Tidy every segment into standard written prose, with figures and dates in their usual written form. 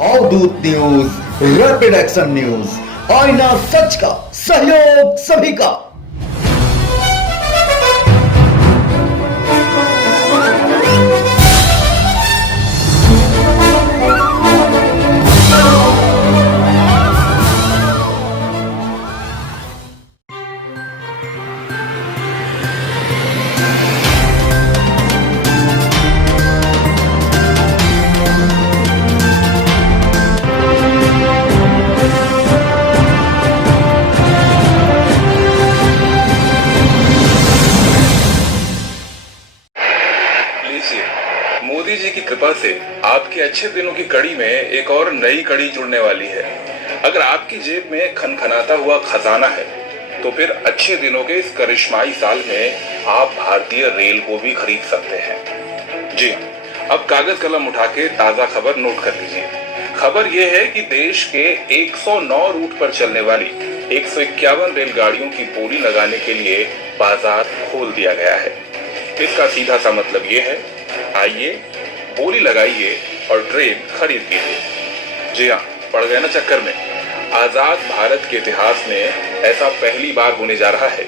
अवधूत news, rapid action news, आईना सच का, सहयोग सभी का। मोदी जी की कृपा से आपके अच्छे दिनों की कड़ी में एक और नई कड़ी जुड़ने वाली है। अगर आपकी जेब में खनखनाता हुआ खजाना है तो फिर अच्छे दिनों के इस करिश्माई साल में आप भारतीय रेल को भी खरीद सकते हैं। जी, अब कागज कलम उठा के ताजा खबर नोट कर लीजिए। खबर यह है कि देश के 109 रूट पर चलने वाली 151 रेलगाड़ियों की बोली लगाने के लिए बाजार खोल दिया गया है। इसका सीधा सा मतलब ये है, आइए बोली लगाइए और ट्रेन खरीद लीजिए। जी हाँ, पड़ गए ना चक्कर में। आजाद भारत के इतिहास में ऐसा पहली बार होने जा रहा है।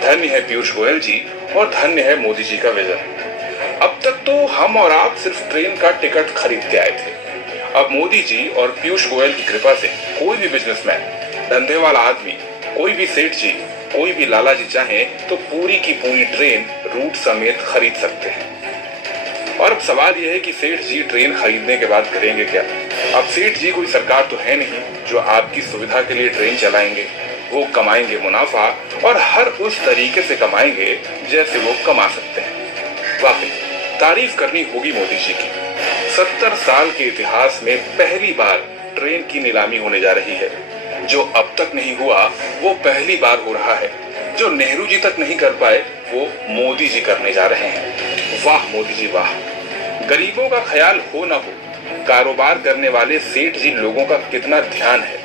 धन्य है पीयूष गोयल जी और धन्य है मोदी जी का विजन। अब तक तो हम और आप सिर्फ ट्रेन का टिकट खरीदते आए थे। अब मोदी जी और पीयूष गोयल की कृपा से कोई भी बिजनेसमैन, धंधे वाला आदमी, कोई भी सेठ जी, कोई भी लाला जी चाहे तो पूरी की पूरी ट्रेन रूट समेत खरीद सकते हैं। और अब सवाल यह है कि सेठ जी ट्रेन खरीदने के बाद करेंगे क्या? अब सेठ जी कोई सरकार तो है नहीं जो आपकी सुविधा के लिए ट्रेन चलाएंगे। वो कमाएंगे मुनाफा और हर उस तरीके से कमाएंगे जैसे वो कमा सकते हैं। वाकई तारीफ करनी होगी मोदी जी की। 70 साल के इतिहास में पहली बार ट्रेन की नीलामी होने जा रही है। जो अब तक नहीं हुआ वो पहली बार हो रहा है। जो नेहरू जी तक नहीं कर पाए वो मोदी जी करने जा रहे हैं। वाह मोदी जी वाह। गरीबों का ख्याल हो ना हो, कारोबार करने वाले सेठ जी लोगों का कितना ध्यान है।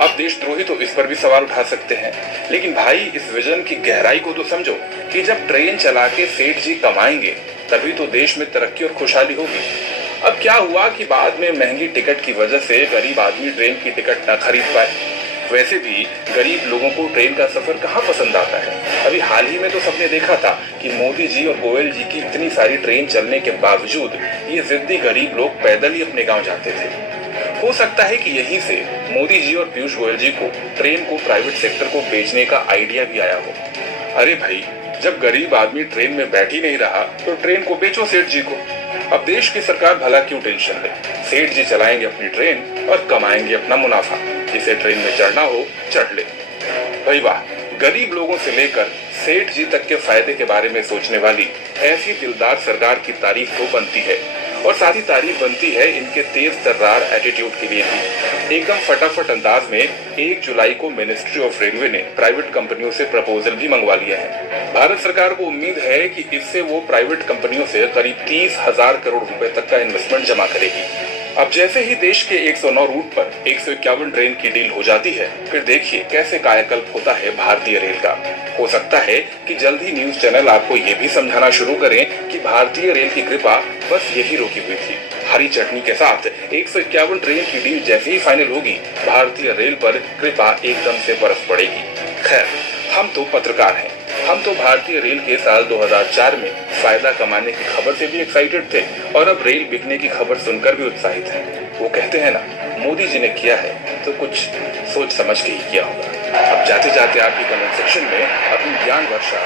अब देशद्रोही तो इस पर भी सवाल उठा सकते हैं, लेकिन भाई इस विजन की गहराई को तो समझो कि जब ट्रेन चला के सेठ जी कमाएंगे तभी तो देश में तरक्की और खुशहाली होगी। अब क्या हुआ कि बाद में महंगी टिकट की वजह से गरीब आदमी ट्रेन की टिकट न खरीद पाए। वैसे भी गरीब लोगों को ट्रेन का सफर कहाँ पसंद आता है। अभी हाल ही में तो सबने देखा था कि मोदी जी और गोयल जी की इतनी सारी ट्रेन चलने के बावजूद ये जिद्दी गरीब लोग पैदल ही अपने गांव जाते थे। हो सकता है कि यहीं से मोदी जी और पीयूष गोयल जी को ट्रेन को प्राइवेट सेक्टर को बेचने का आइडिया भी आया हो। अरे भाई, जब गरीब आदमी ट्रेन में बैठ ही नहीं रहा तो ट्रेन को बेचो सेठ जी को। अब देश की सरकार भला क्यों टेंशन ले। सेठ जी चलाएंगे अपनी ट्रेन और कमाएंगे अपना मुनाफा। जिसे ट्रेन में चढ़ना हो चढ़ ले। भाई वाह, गरीब लोगों से लेकर सेठ जी तक के फायदे के बारे में सोचने वाली ऐसी दिलदार सरकार की तारीफ तो बनती है। और साथ ही तारीफ बनती है इनके तेज तर्रार एटीट्यूड के लिए भी। एकदम फटाफट अंदाज में 1 जुलाई को मिनिस्ट्री ऑफ रेलवे ने प्राइवेट कंपनियों से प्रपोजल भी मंगवा लिए हैं। भारत सरकार को उम्मीद है कि इससे वो प्राइवेट कंपनियों से करीब 30,000 करोड़ रुपए तक का इन्वेस्टमेंट जमा करेगी। अब जैसे ही देश के 109 रूट पर 151 ट्रेन की डील हो जाती है, फिर देखिए कैसे कायाकल्प होता है भारतीय रेल का। हो सकता है कि जल्द ही न्यूज चैनल आपको ये भी समझाना शुरू करें कि भारतीय रेल की कृपा बस यही रोकी हुई थी। हरी चटनी के साथ 151 ट्रेन की डील जैसे ही फाइनल होगी, भारतीय रेल पर कृपा एकदम से बरस पड़ेगी। खैर, हम तो पत्रकार हैं। हम तो भारतीय रेल के साल 2004 में फायदा कमाने की खबर से भी एक्साइटेड थे और अब रेल बिकने की खबर सुनकर भी उत्साहित हैं। वो कहते हैं ना, मोदी जी ने किया है तो कुछ सोच समझ के ही किया होगा। अब जाते जाते आपकी कमेंट सेक्शन में अपनी ज्ञान वर्षा